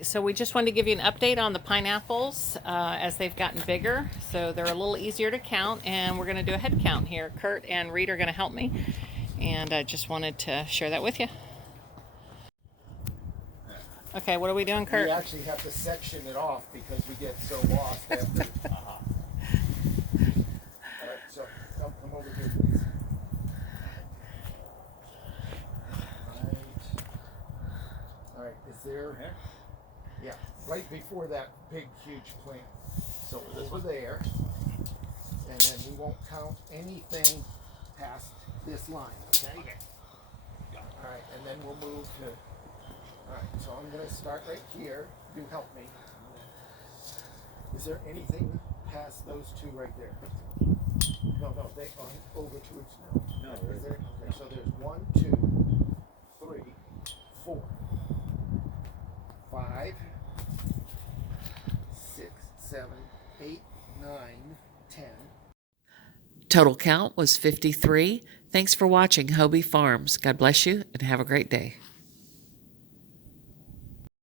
So we just wanted to give you an update on the pineapples as they've gotten bigger. So they're a little easier to count, and we're going to do a head count here. Kurt and Reed are going to help me, and I just wanted to share that with you. Okay, what are we doing, Kurt? We actually have to section it off because we get so lost after. All right, so come over here, please. All right, is there? Yeah, right before that big, huge plant. So over there, and then we won't count anything past this line, okay? All right, and then we'll move to. All right, so I'm going to start right here. You help me. Is there anything past those two right there? No, they are over towards no. Is there? Okay, so there's 1, 2, 3, 4, 5, 6, 7, 8, 9, 10. Total count was 53. Thanks for watching Hobie Farms. God bless you and have a great day.